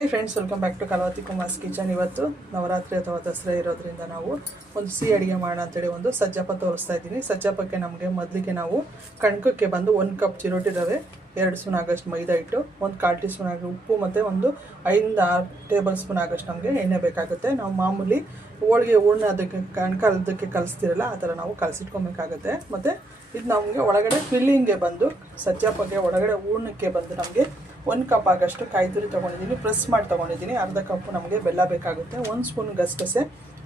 Friends welcome back to Kalavati Kumar's kitchen ಇವತ್ತು ನವರಾತ್ರಿ ಅಥವಾ ದಸರಾ ಇರೋದ್ರಿಂದ ನಾವು ಒಂದು ಸಿಹಿ ಅಡುಗೆ ಮಾಡೋಣ ಅಂತೇಳಿ ಒಂದು ಸಜ್ಜಪ್ಪ ತೋರಿಸ್ತಾ ಇದ್ದೀನಿ ಸಜ್ಜಪ್ಪಕ್ಕೆ ನಮಗೆ ಮೊದಲಿಗೆ ನಾವು ಕಣ್ಕಕ್ಕೆ ಬಂದು ಒಂದು ಕಪ್ ಚಿರೋಟಿ ರವೆ ಎರಡು ಸ್ಪೂನ್ ಆಗೋಷ್ಟು ಮೈದಾ ಹಿಟ್ಟು ಒಂದು ಕಾಲು ಟೀ ಸ್ಪೂನ್ ಆಗಿ ಉಪ್ಪು ಮತ್ತು ಒಂದು ಐದರಿಂದ ಆರು ಟೇಬಲ್ ಸ್ಪೂನ್ ಆಗೋಷ್ಟು ನಮಗೆ ಎಣ್ಣೆ ಬೇಕಾಗುತ್ತೆ. ನಾವು ಮಾಮೂಲಿ ಹೋಳಿಗೆ ಹೂರ್ಣ ಅದಕ್ಕೆ ಕಣ್ಕಲ್ದಕ್ಕೆ ಕಲಿಸ್ತಿರಲ್ಲ, ಆ ಥರ ನಾವು ಕಲಸಿಟ್ಕೊಬೇಕಾಗುತ್ತೆ. ಮತ್ತು ಇದು ನಮಗೆ ಒಳಗಡೆ ಫಿಲ್ಲಿಂಗ್ಗೆ ಬಂದು ಸಜ್ಜಪ್ಪಗೆ ಒಳಗಡೆ ಹೂರ್ಣಕ್ಕೆ ಬಂದು ನಮಗೆ ಒಂದು ಕಪ್ ಆಗಷ್ಟು ಕಾಯಿ ತುರಿ ತೊಗೊಂಡಿದ್ದೀನಿ ಪ್ರೆಸ್ ಮಾಡಿ ತೊಗೊಂಡಿದ್ದೀನಿ. ಅರ್ಧ ಕಪ್ಪು ನಮಗೆ ಬೆಲ್ಲ ಬೇಕಾಗುತ್ತೆ. ಒಂದು ಸ್ಪೂನ್ ಗಸಗಸೆ,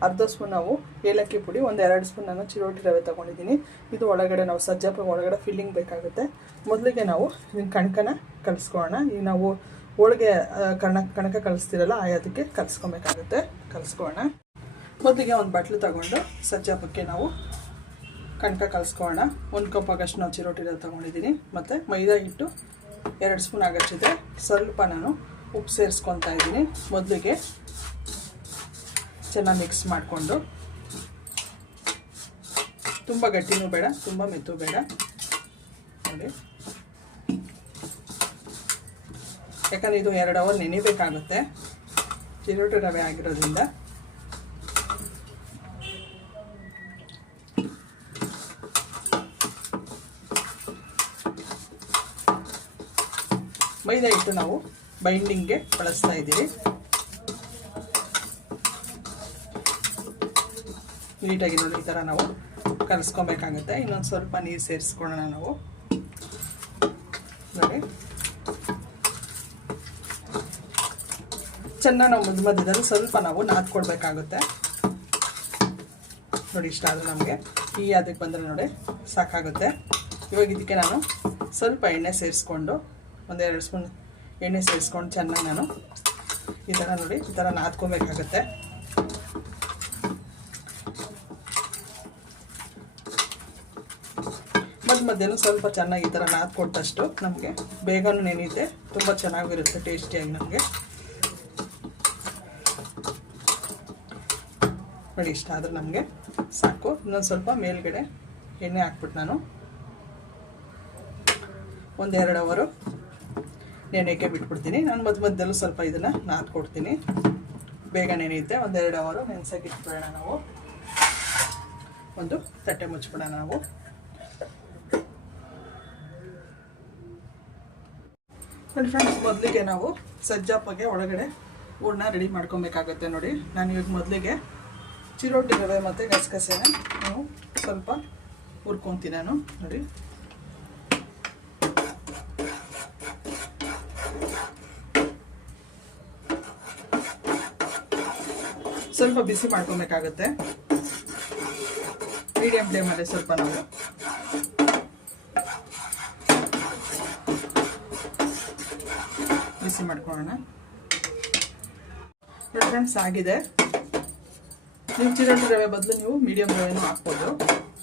ಅರ್ಧ ಸ್ಪೂನ್ ನಾವು ಏಲಕ್ಕಿ ಪುಡಿ, ಒಂದು ಎರಡು ಸ್ಪೂನ್ ನಾನು ಚಿರೋಟಿ ರವೆ ತೊಗೊಂಡಿದ್ದೀನಿ. ಇದು ಒಳಗಡೆ ನಾವು ಸಜ್ಜಪ್ಪ ಒಳಗಡೆ ಫಿಲ್ಲಿಂಗ್ ಬೇಕಾಗುತ್ತೆ. ಮೊದಲಿಗೆ ನಾವು ಇದನ್ನ ಕಣಕನ ಕಲಿಸ್ಕೊಳ್ಳೋಣ. ಈಗ ನಾವು ಹೋಳಿಗೆ ಕಣ ಕಣಕ ಕಲಿಸ್ತಿರಲ್ಲ ಆ ಅದಕ್ಕೆ ಕಲಿಸ್ಕೊಬೇಕಾಗುತ್ತೆ. ಕಲಿಸ್ಕೊಳ್ಳೋಣ. ಮೊದಲಿಗೆ ಒಂದು ಬಟ್ಲು ತಗೊಂಡು ಸಜ್ಜಪ್ಪಕ್ಕೆ ನಾವು ಕಣಕ ಕಲಿಸ್ಕೊಳ್ಳೋಣ. ಒಂದು ಕಪ್ ಆಗಷ್ಟು ನಾವು ಚಿರೋಟಿ ರವೆ ತೊಗೊಂಡಿದ್ದೀನಿ. ಮತ್ತು ಮೈದಾ ಹಿಟ್ಟು ಎರಡು ಸ್ಪೂನ್ ಆಗಷ್ಟಿದೆ ಸ್ವಲ್ಪ ನಾನು ಉಪ್ಪು ಸೇರಿಸ್ಕೊತಾ ಇದ್ದೀನಿ. ಮೊದಲಿಗೆ ಚೆನ್ನಾಗಿ ಮಿಕ್ಸ್ ಮಾಡಿಕೊಂಡು. ತುಂಬ ಗಟ್ಟಿನೂ ಬೇಡ, ತುಂಬ ಮೆತ್ತು ಬೇಡ. ನೋಡಿ ಯಾಕಂದರೆ ಇದು ಎರಡು ಅವರ್ ನೆನೆಬೇಕಾಗುತ್ತೆ. ಚಿರೋಟಿ ರವೆ ಆಗಿರೋದ್ರಿಂದ. ಮೈದಾ ಹಿಟ್ಟು ನಾವು ಬೈಂಡಿಂಗ್ಗೆ ಬಳಸ್ತಾ ಇದ್ದೀವಿ. ನೀಟಾಗಿ ನೋಡಿ, ಈ ಥರ ನಾವು ಕಲಸ್ಕೊಬೇಕಾಗುತ್ತೆ ಇನ್ನೊಂದು ಸ್ವಲ್ಪ ನೀರು ಸೇರಿಸ್ಕೊಳ್ಳೋಣ ನಾವು. ನೋಡಿ. ಚೆನ್ನಾಗಿ ನಾವು ಮಧ್ಯ ಮಧ್ಯದಲ್ಲಿ ಸ್ವಲ್ಪ ನಾವು ನಾದ್ಕೊಡ್ಬೇಕಾಗುತ್ತೆ. ನೋಡಿ, ಇಷ್ಟ ಆದರೆ ನಮಗೆ. ಈ ಅದಕ್ಕೆ ಬಂದರೆ ನೋಡಿ, ಸಾಕಾಗುತ್ತೆ. ಇವಾಗ ಇದಕ್ಕೆ ನಾನು ಸ್ವಲ್ಪ ಎಣ್ಣೆ ಸೇರಿಸ್ಕೊಂಡು ಒಂದೆರಡು ಸ್ಪೂನ್ ಎಣ್ಣೆ ಸೇರಿಸ್ಕೊಂಡು ಚೆನ್ನಾಗಿ ನಾನು ಈ ಥರ ನೋಡಿ, ಈ ಥರ ನಾದ್ಕೊಬೇಕಾಗತ್ತೆ. ಮಧ್ಯ ಮಧ್ಯಾಹ್ನ ಸ್ವಲ್ಪ ಚೆನ್ನಾಗಿ ಈ ಥರ ನಾದ್ಕೊಟ್ಟಷ್ಟು ನಮಗೆ ಬೇಗನೂ ನೆನೆಯುತ್ತೆ, ತುಂಬ ಚೆನ್ನಾಗಿರುತ್ತೆ ಟೇಸ್ಟಿಯಾಗಿ ನಮಗೆ. ನೋಡಿ, ಇಷ್ಟ ಆದರೆ ನಮಗೆ ಸಾಕು. ಇನ್ನೊಂದು ಸ್ವಲ್ಪ ಮೇಲ್ಗಡೆ ಎಣ್ಣೆ ಹಾಕ್ಬಿಟ್ಟು ನಾನು. ಒಂದೆರಡು ಅವರು ನೆನೆಗೆ ಬಿಟ್ಬಿಡ್ತೀನಿ. ನಾನು ಮಧ್ಯ ಮಧ್ಯದಲ್ಲೂ ಸ್ವಲ್ಪ ಇದನ್ನು ನಾದ್ಕೊಡ್ತೀನಿ ಬೇಗ ನೆನೆಯುತ್ತೆ ಒಂದೆರಡು ಅವರು ನೆನೆಸೋಕೆ ಇಟ್ಬಿಡೋಣ ನಾವು. ಒಂದು ತಟ್ಟೆ ಮುಚ್ಬಿಡೋಣ ನಾವು. ನೋಡಿ ಫ್ರೆಂಡ್ಸ್ ಮೊದಲಿಗೆ ನಾವು ಸಜ್ಜಾಪಗೆ ಒಳಗಡೆ ಹೂರ್ಣ ರೆಡಿ ಮಾಡ್ಕೊಬೇಕಾಗತ್ತೆ ನೋಡಿ. ನಾನು ಇವಾಗ ಮೊದಲಿಗೆ ಚಿರೋಟಿ ರವೆ ಮತ್ತು ಗಸಗಸೆನ ನಾವು ಸ್ವಲ್ಪ ಹುರ್ಕೊತೀನಿ ನಾನು. ನೋಡಿ. ಸ್ವಲ್ಪ ಬಿಸಿ ಮಾಡ್ಕೊಬೇಕಾಗುತ್ತೆ. ಮೀಡಿಯಂ ಫ್ಲೇಮಲ್ಲಿ ಸ್ವಲ್ಪ ನಾವು. ಬಿಸಿ ಮಾಡ್ಕೊಳ್ಳೋಣ. ಫ್ರೆಂಡ್ಸ್ ಆಗಿದೆ. ನೀವು ಚಿರೋಟಿ ರವೆ ಬದಲು ನೀವು ಮೀಡಿಯಂ ರವೆನೂ ಹಾಕ್ಬೋದು.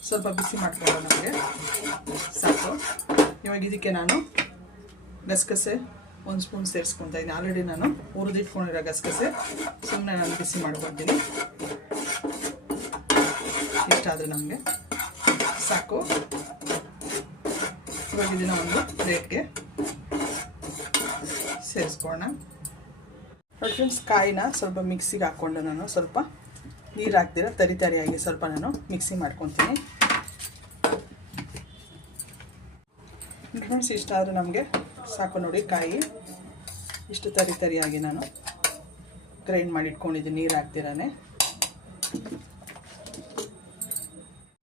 ಸ್ವಲ್ಪ ಬಿಸಿ ಮಾಡ್ಕೊಳ್ಳೋಣ ನಮಗೆ. ಸಾಕು. ಇವಾಗ ಇದಕ್ಕೆ ನಾನು ಗಸಗಸೆ ಒಂದು ಸ್ಪೂನ್ ಸೇರಿಸ್ಕೊತಾ ಇದ್ದೀನಿ ಆಲ್ರೆಡಿ ನಾನು ಹುರಿದಿಟ್ಕೊಂಡಿರೋ ಗಸಗಸೆ ಸುಮ್ಮನೆ ನಾನು ಬಿಸಿ ಮಾಡ್ಕೊತೀನಿ ಇಷ್ಟ ಆದರೆ ನಮಗೆ. ಸಾಕು. ಇವಾಗ ಇದನ್ನ ಒಂದು ಪ್ಲೇಟ್ಗೆ ಸೇರಿಸ್ಕೊಳ್ಳೋಣ. ನೋಡಿ ಫ್ರೆಂಡ್ಸ್ ಕಾಯಿನ ಸ್ವಲ್ಪ ಮಿಕ್ಸಿಗೆ ಹಾಕ್ಕೊಂಡು ನಾನು ಸ್ವಲ್ಪ ನೀರು ಹಾಕ್ತೀರ ತರಿ ತರಿಯಾಗಿ ಸ್ವಲ್ಪ ನಾನು ಮಿಕ್ಸಿ ಮಾಡ್ಕೊತೀನಿ. ಫ್ರೆಂಡ್ಸ್ ಇಷ್ಟ ಆದರೆ ನಮಗೆ ಸಾಕು ನೋಡಿ ಕಾಯಿ. ಇಷ್ಟು ತರಿ ತರಿಯಾಗಿ ನಾನು ಗ್ರೈಂಡ್ ಮಾಡಿ ಇಟ್ಕೊಂಡಿದ್ದೀನಿ. ನೀರು ಹಾಕ್ತಿರಾನೆ.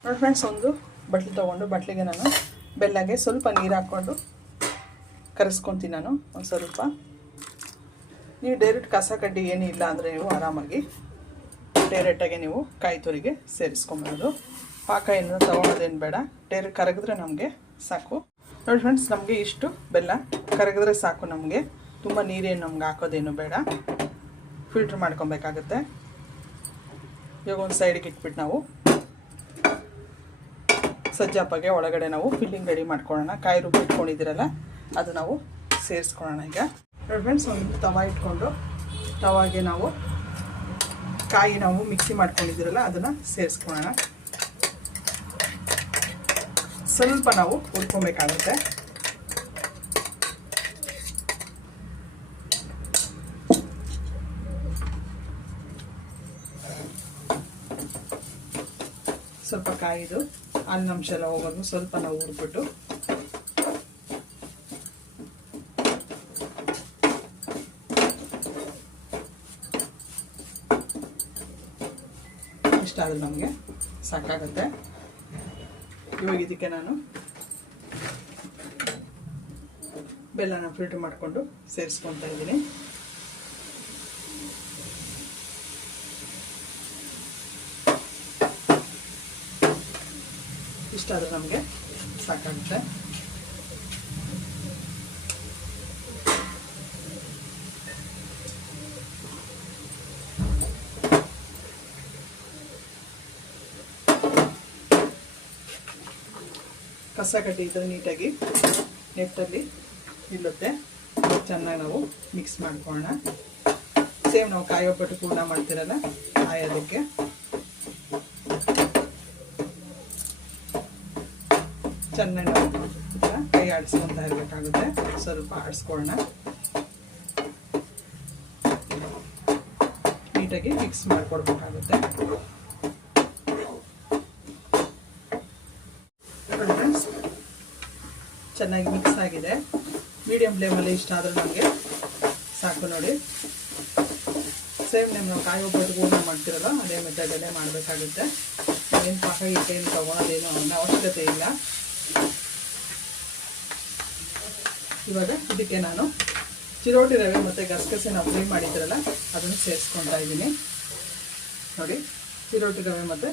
ನೋಡಿ ಫ್ರೆಂಡ್ಸ್ ಒಂದು ಬಟ್ಲು ತೊಗೊಂಡು ಬಟ್ಲಿಗೆ ನಾನು ಬೆಲ್ಲಗೆ ಸ್ವಲ್ಪ ನೀರು ಹಾಕ್ಕೊಂಡು ಕರೆಸ್ಕೊತೀನಿ ನಾನು ಒಂದು ಸ್ವಲ್ಪ. ನೀವು ಡೈರೆಕ್ಟ್ ಕಸ ಕಡ್ಡಿ ಏನೂ ಇಲ್ಲ ಅಂದರೆ ನೀವು ಆರಾಮಾಗಿ ಡೈರೆಕ್ಟಾಗಿ ನೀವು ಕಾಯಿ ತುರಿಗೆ ಸೇರಿಸ್ಕೊಬೋದು. ಪಾಕ ಏನು ತೊಗೊಳೋದೇನು ಬೇಡ. ಡೈರೆಕ್ಟ್ ಕರಗಿದ್ರೆ ನಮಗೆ ಸಾಕು. ನೋಡಿ ಫ್ರೆಂಡ್ಸ್ ನಮಗೆ ಇಷ್ಟು ಬೆಲ್ಲ ಕರಗಿದ್ರೆ ಸಾಕು ನಮಗೆ. ತುಂಬ ನೀರೇನು ನಮ್ಗೆ ಹಾಕೋದೇನು ಬೇಡ. ಫಿಲ್ಟ್ರ್ ಮಾಡ್ಕೊಬೇಕಾಗತ್ತೆ. ಇವಾಗ ಒಂದು ಸೈಡಿಗೆ ಇಟ್ಬಿಟ್ಟು ನಾವು. ಸಜ್ಜಾಪಗೆ ಒಳಗಡೆ ನಾವು ಫಿಲ್ಲಿಂಗ್ ರೆಡಿ ಮಾಡ್ಕೊಳ್ಳೋಣ. ಕಾಯಿ ರುಬ್ಬಿ ಇಟ್ಕೊಂಡಿದ್ದೀರಲ್ಲ, ಅದು ನಾವು ಸೇರಿಸ್ಕೊಳ್ಳೋಣ ಈಗ. ಫ್ರೆಂಡ್ಸ್ ಒಂದು ತವ ಇಟ್ಕೊಂಡು, ತವಾಗೆ ನಾವು ಕಾಯಿ ನಾವು ಮಿಕ್ಸಿ ಮಾಡ್ಕೊಂಡಿದ್ದೀರಲ್ಲ, ಅದನ್ನು ಸೇರಿಸ್ಕೊಳ್ಳೋಣ. ಸ್ವಲ್ಪ ನಾವು ಹುರ್ಕೊಬೇಕಾಗುತ್ತೆ ಸ್ವಲ್ಪ ಕಾಯಿದು ಅಂಶ ಎಲ್ಲ ಹೋಗೋದು ಸ್ವಲ್ಪ ನಾವು ಹುರ್ಬಿಟ್ಟು ಇಷ್ಟ ಆದ್ರೆ ನಮಗೆ ಸಾಕಾಗುತ್ತೆ. ಇವಾಗ ಇದಕ್ಕೆ ನಾನು ಬೆಲ್ಲನ ಫಿಲ್ಟರ್ ಮಾಡಿಕೊಂಡು ಸೇರಿಸ್ಕೊತಾ ಇದ್ದೀನಿ. ಇಷ್ಟ ಆದರೆ ನಮಗೆ. ಸಾಕಾಗುತ್ತೆ. ಕಸ ಥರ ನೀಟಾಗಿ ನೆಟ್ಟಲ್ಲಿ ನಿಲ್ಲುತ್ತೆ ಚೆನ್ನಾಗಿ ನಾವು ಮಿಕ್ಸ್ ಮಾಡ್ಕೊಳ್ಳೋಣ. ಸೇಮ್ ನಾವು ಕಾಯಿ ಒಬ್ಬಟ್ಟು ಪೂರ್ಣ ಮಾಡ್ತಿರಲ್ಲ, ಕಾಯೋದಕ್ಕೆ. ಚೆನ್ನಾಗಿ ಕೈ ಆಡಿಸ್ಕೊತಾ ಇರಬೇಕಾಗುತ್ತೆ ಸ್ವಲ್ಪ ಆಡಿಸ್ಕೊಳ್ಳೋಣ ನೀಟಾಗಿ ಮಿಕ್ಸ್ ಮಾಡಿಕೊಡ್ಬೇಕಾಗುತ್ತೆ. ಚೆನ್ನಾಗಿ ಮಿಕ್ಸ್ ಆಗಿದೆ. ಮೀಡಿಯಂ ಫ್ಲೇಮಲ್ಲಿ ಇಷ್ಟ ಆದರೂ ನಮಗೆ ಸಾಕು ನೋಡಿ. ಸೇಮ್ ನೇಮ್ ನಾವು ಕಾಯಿ ಒಬ್ಬಟ್ಟು ಹೂರ್ಣ ಮಾಡ್ತಿರಲ್ಲ ಅದೇ ಮೆಥಡಲ್ಲೇ ಮಾಡಬೇಕಾಗುತ್ತೆ. ಏನು ಪಾಕ, ಏನು ತೊಗೊಳೋದೇನು ಅವಶ್ಯಕತೆ ಇಲ್ಲ. ಇವಾಗ ಇದಕ್ಕೆ ನಾನು ಚಿರೋಟಿ ರವೆ ಮತ್ತು ಗಸಗಸೆ ನಾವು ಫ್ರೈ ಮಾಡಿದ್ರಲ್ಲ, ಅದನ್ನು ಸೇರಿಸ್ಕೊತಾ ಇದ್ದೀನಿ. ನೋಡಿ, ಚಿರೋಟಿ ರವೆ ಮತ್ತು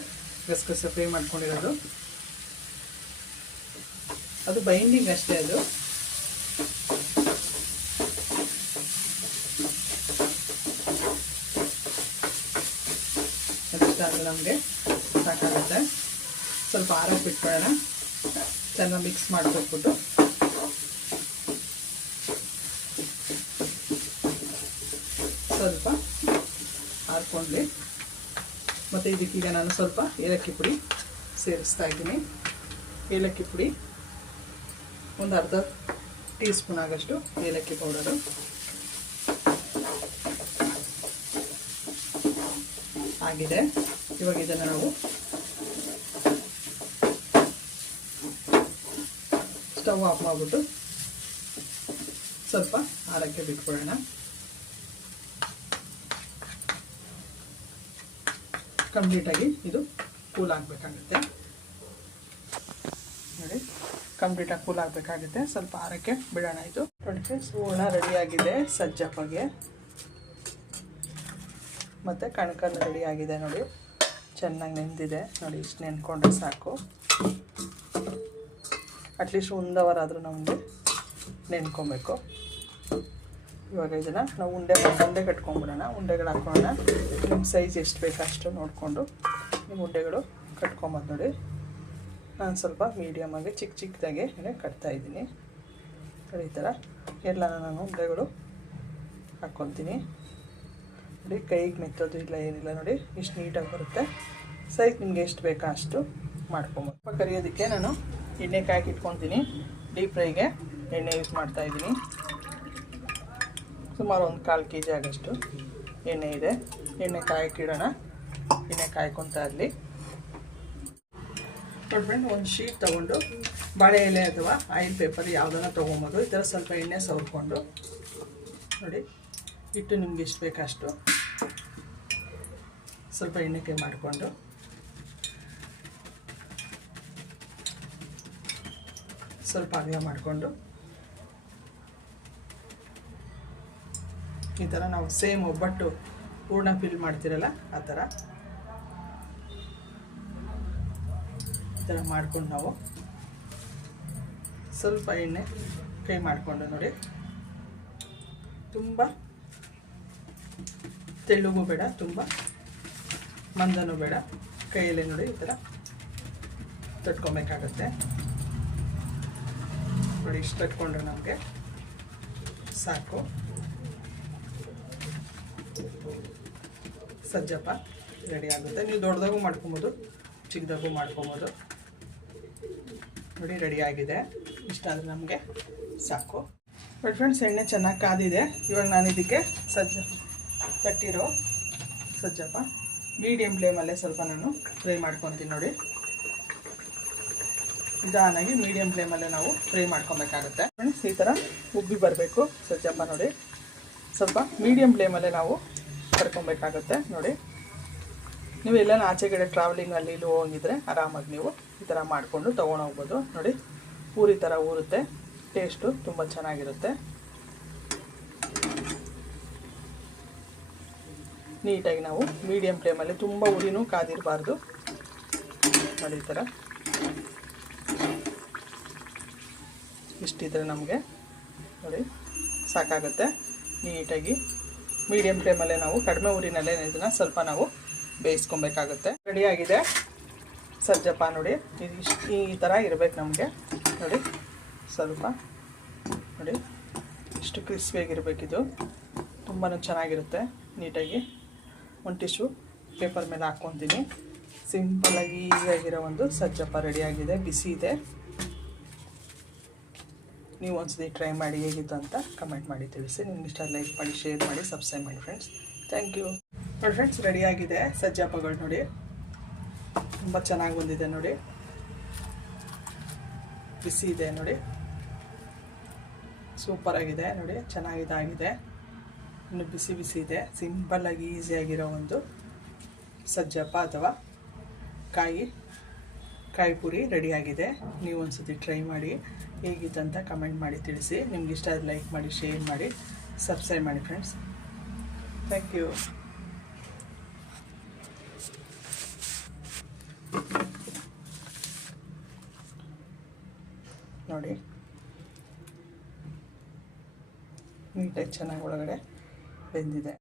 ಗಸಗಸೆ ಫ್ರೈ ಮಾಡ್ಕೊಂಡಿರೋದು. ಅದು ಬೈಂಡಿಂಗ್ ಅಷ್ಟೇ ಅದು. ನಮಗೆ ಸಾಕಾಗುತ್ತೆ. ಸ್ವಲ್ಪ ಆರೋಗ್ಯ ಬಿಟ್ಕೊಳ್ಳೋಣ ಚೆನ್ನಾಗಿ ಮಿಕ್ಸ್ ಮಾಡಿಬಿಟ್ಬಿಟ್ಟು ಸ್ವಲ್ಪ ಹಾರ್ಕೊಂಡ್ಲಿ ಮತ್ತು ಇದಕ್ಕೀಗ ನಾನು ಸ್ವಲ್ಪ ಏಲಕ್ಕಿ ಪುಡಿ ಸೇರಿಸ್ತಾ ಇದ್ದೀನಿ. ಏಲಕ್ಕಿ ಪುಡಿ, ಒಂದು ಅರ್ಧ ಟೀ ಸ್ಪೂನ್ ಆಗಷ್ಟು ಏಲಕ್ಕಿ ಪೌಡರು. ಆಗಿದೆ. ಇವಾಗ ಇದನ್ನು ನಾವು ಸ್ಟವ್ ಆಫ್ ಮಾಡಿಬಿಟ್ಟು ಸ್ವಲ್ಪ ಆರಕ್ಕೆ ಬಿಟ್ಕೊಳ್ಳೋಣ. ಕಂಪ್ಲೀಟಾಗಿ ಇದು ಕೂಲ್ ಆಗಬೇಕಾಗುತ್ತೆ. ನೋಡಿ ಕಂಪ್ಲೀಟಾಗಿ ಕೂಲ್ ಆಗಬೇಕಾಗುತ್ತೆ. ಸ್ವಲ್ಪ ಆರಕ್ಕೆ ಬಿಡೋಣ ಇದು. ನೋಡಿ ಸೂರ್ಣ ರೆಡಿಯಾಗಿದೆ ಸಜ್ಜಪ್ಪಗೆ ಮತ್ತು ರೆಡಿ ರೆಡಿಯಾಗಿದೆ ನೋಡಿ. ಚೆನ್ನಾಗಿ ನೆಂದಿದೆ. ನೋಡಿ, ಇಷ್ಟು ನೆನ್ಕೊಂಡ್ರೆ ಸಾಕು. ಅಟ್ಲೀಸ್ಟ್ ಒಂದು ಅವರ್ ಆದರೂ ನಮಗೆ ನೆನ್ಕೊಬೇಕು. ಇವಾಗ ಇದನ್ನು ನಾವು ಉಂಡೆ ಉಂಡೆ ಕಟ್ಕೊಂಡ್ಬಿಡೋಣ, ಉಂಡೆಗಳು ಹಾಕೊಳ್ಳೋಣ ನಿಮ್ಮ ಸೈಜ್ ಎಷ್ಟು ಬೇಕು ಅಷ್ಟು ನೋಡಿಕೊಂಡು ನಿಮ್ಮ ಉಂಡೆಗಳು ಕಟ್ಕೊಂಬಂದು ನೋಡಿ. ನಾನು ಸ್ವಲ್ಪ ಮೀಡಿಯಮಾಗಿ ಚಿಕ್ಕ ಚಿಕ್ಕದಾಗಿ ಕಟ್ತಾ ಇದ್ದೀನಿ. ಈ ಥರ ಎಲ್ಲ ನಾನು ಉಂಡೆಗಳು ಹಾಕ್ಕೊತೀನಿ ನೋಡಿ, ಕೈಗೆ ಮೆತ್ತೋದು ಇಲ್ಲ, ಏನಿಲ್ಲ ನೋಡಿ, ಇಷ್ಟು ನೀಟಾಗಿ ಬರುತ್ತೆ. ಸೈಜ್ ನಿಮಗೆ ಎಷ್ಟು ಬೇಕಾ ಅಷ್ಟು ಮಾಡ್ಕೊಬೋದು. ಕರಿಯೋದಕ್ಕೆ ನಾನು ಎಣ್ಣೆ ಕಾಯಿ ಇಟ್ಕೊತೀನಿ. ಡೀಪ್ ಫ್ರೈಗೆ ಎಣ್ಣೆ ಯೂಸ್ ಮಾಡ್ತಾಯಿದ್ದೀನಿ ಸುಮಾರು ಒಂದು ಕಾಲು ಕೆ ಜಿ ಆಗಷ್ಟು ಎಣ್ಣೆ ಇದೆ. ಎಣ್ಣೆ ಕಾಯಕ್ಕಿಡೋಣ ಎಣ್ಣೆ ಕಾಯ್ಕೊತಾ ಇರಲಿ. ಫ್ರೆಂಡ್ ಒಂದು ಶೀಟ್ ತೊಗೊಂಡು ಬಾಳೆ ಎಲೆ ಅಥವಾ ಆಯಿಲ್ ಪೇಪರ್ ಯಾವುದನ್ನ ತೊಗೊಬೋದು ಈ ಥರ ಸ್ವಲ್ಪ ಎಣ್ಣೆ ಸವರ್ಕೊಂಡು ನೋಡಿ, ಹಿಟ್ಟು ನಿಮ್ಗೆ ಎಷ್ಟು ಬೇಕಷ್ಟು ಸ್ವಲ್ಪ ಎಣ್ಣೆ ಕೈ ಮಾಡಿಕೊಂಡು. ಸ್ವಲ್ಪ ಅಗಲ ಮಾಡಿಕೊಂಡು. ಈ ಥರ ನಾವು ಸೇಮ್ ಒಬ್ಬಟ್ಟು ಪೂರ್ಣ ಫಿಲ್ ಮಾಡ್ತಿರಲ್ಲ, ಆ ಥರ. ಈ ಥರ ಮಾಡ್ಕೊಂಡು ನಾವು ಸ್ವಲ್ಪ ಎಣ್ಣೆ ಕೈ ಮಾಡಿಕೊಂಡು ನೋಡಿ. ತುಂಬ ತೆಳ್ಳಗೂ ಬೇಡ, ತುಂಬ ಮಂದನೂ ಬೇಡ. ಕೈಯಲ್ಲೇ ನೋಡಿ ಈ ಥರ ತಟ್ಕೊಬೇಕಾಗತ್ತೆ. ನೋಡಿ ಇಷ್ಟು ತಟ್ಕೊಂಡ್ರೆ ನಮಗೆ ಸಾಕು. ಸಜ್ಜಪ್ಪ ರೆಡಿ ಆಗುತ್ತೆ. ನೀವು ದೊಡ್ಡದಾಗೂ ಮಾಡ್ಕೊಬೋದು, ಚಿಕ್ಕದಾಗೂ ಮಾಡ್ಕೊಬೋದು. ನೋಡಿ ರೆಡಿ ಆಗಿದೆ. ಇಷ್ಟ ಆದರೆ ನಮಗೆ ಸಾಕು. ಬಟ್ ಫ್ರೆಂಡ್ಸ್ ಎಣ್ಣೆ ಚೆನ್ನಾಗಿ ಕಾದಿದೆ. ಇವಾಗ ನಾನು ಇದಕ್ಕೆ ಸಜ್ಜ ತಟ್ಟಿರೋ ಸಜ್ಜಪ್ಪ. ಮೀಡಿಯಮ್ ಫ್ಲೇಮಲ್ಲೇ ಸ್ವಲ್ಪ ನಾನು ಫ್ರೈ ಮಾಡ್ಕೊತೀನಿ ನೋಡಿ. ನಿಧಾನಾಗಿ ಮೀಡಿಯಂ ಫ್ಲೇಮಲ್ಲೇ ನಾವು ಫ್ರೈ ಮಾಡ್ಕೊಬೇಕಾಗುತ್ತೆ. ಫ್ರೆಂಡ್ಸ್ ಈ ಥರ ಉಬ್ಬಿ ಬರಬೇಕು ಸಜ್ಜಪ್ಪ ನೋಡಿ. ಸ್ವಲ್ಪ ಮೀಡಿಯಂ ಫ್ಲೇಮಲ್ಲೇ ನಾವು ಕರ್ಕೊಬೇಕಾಗುತ್ತೆ, ನೋಡಿ. ನೀವು ಎಲ್ಲಾನು ಆಚೆ ಕಡೆ ಟ್ರಾವೆಲಿಂಗಲ್ಲಿ ಇಲ್ಲಿ ಹೋಗಿದ್ರೆ ಆರಾಮಾಗಿ ನೀವು ಈ ಥರ ಮಾಡಿಕೊಂಡು ತೊಗೊಂಡೋಗ್ಬೋದು ನೋಡಿ. ಊರಿ ಥರ ಊರುತ್ತೆ ಟೇಸ್ಟು ತುಂಬ ಚೆನ್ನಾಗಿರುತ್ತೆ. ನೀಟಾಗಿ ನಾವು ಮೀಡಿಯಂ ಫ್ಲೇಮಲ್ಲಿ ತುಂಬ ಉರಿನೂ ಕಾದಿರಬಾರ್ದು. ನೋಡಿ ಈ ಥರ ಇಷ್ಟಿದ್ರೆ ನಮಗೆ, ನೋಡಿ, ಸಾಕಾಗುತ್ತೆ. ನೀಟಾಗಿ ಮೀಡಿಯಮ್ ಫ್ಲೇಮಲ್ಲೇ ನಾವು ಕಡಿಮೆ ಊರಿನಲ್ಲೇ ಇದನ್ನು ಸ್ವಲ್ಪ ನಾವು ಬೇಯಿಸ್ಕೊಬೇಕಾಗುತ್ತೆ. ರೆಡಿಯಾಗಿದೆ. ಸಜ್ಜಪ್ಪ ನೋಡಿ. ಇದು ಈ ಥರ ಇರಬೇಕು ನಮಗೆ. ನೋಡಿ, ಸ್ವಲ್ಪ ನೋಡಿ. ಇಷ್ಟು ಕ್ರಿಸ್ಪಿಯಾಗಿರಬೇಕಿದು ತುಂಬಾ ಚೆನ್ನಾಗಿರುತ್ತೆ ನೀಟಾಗಿ. ಒಂದು ಟಿಶ್ಯೂ ಪೇಪರ್ ಮೇಲೆ ಹಾಕ್ಕೊತೀನಿ. ಸಿಂಪಲಾಗಿ ಈಸಿಯಾಗಿರೋ ಒಂದು ಸಜ್ಜಪ್ಪ ರೆಡಿಯಾಗಿದೆ. ಬಿಸಿ ಇದೆ. ನೀವು ಒಂದ್ಸತಿ ಟ್ರೈ ಮಾಡಿ ಹೇಗಿತ್ತು ಅಂತ ಕಮೆಂಟ್ ಮಾಡಿ ತಿಳಿಸಿ. ನಿಮ್ಗೆ ಇಷ್ಟ ಲೈಕ್ ಮಾಡಿ ಶೇರ್ ಮಾಡಿ ಸಬ್ಸ್ಕ್ರೈಬ್ ಮಾಡಿ ಫ್ರೆಂಡ್ಸ್ ಥ್ಯಾಂಕ್ ಯು ನೋಡಿ ಫ್ರೆಂಡ್ಸ್ ರೆಡಿಯಾಗಿದೆ ಹಬ್ಬಗಳು ನೋಡಿ. ತುಂಬ ಚೆನ್ನಾಗಿ ಬಂದಿದೆ ನೋಡಿ. ಬಿಸಿ ಇದೆ ನೋಡಿ. ಸೂಪರ್ ಆಗಿದೆ ನೋಡಿ. ಚೆನ್ನಾಗಿದಾಗಿದೆ ಇನ್ನು ಬಿಸಿ ಬಿಸಿ ಇದೆ. ಸಿಂಪಲ್ಲಾಗಿ ಈಸಿಯಾಗಿರೋ ಒಂದು ಸಜ್ಜಪ್ಪ ಅಥವಾ ಕಾಯಿ ಕಾಯಿ ಪುರಿ ರೆಡಿಯಾಗಿದೆ ನೀವು ಒಂದ್ಸತಿ ಟ್ರೈ ಮಾಡಿ. ಹೇಗಿತ್ತಂತ ಕಮೆಂಟ್ ಮಾಡಿ ತಿಳಿಸಿ. ನಿಮ್ಗೆ ಇಷ್ಟ ಲೈಕ್ ಮಾಡಿ ಶೇರ್ ಮಾಡಿ ಸಬ್ಸ್ಕ್ರೈಬ್ ಮಾಡಿ ಫ್ರೆಂಡ್ಸ್ ಥ್ಯಾಂಕ್ ಯು ನೋಡಿ. ನೀಟಾಗಿ ಚೆನ್ನಾಗಿ ಒಳಗಡೆ ಬೆಂದಿದೆ.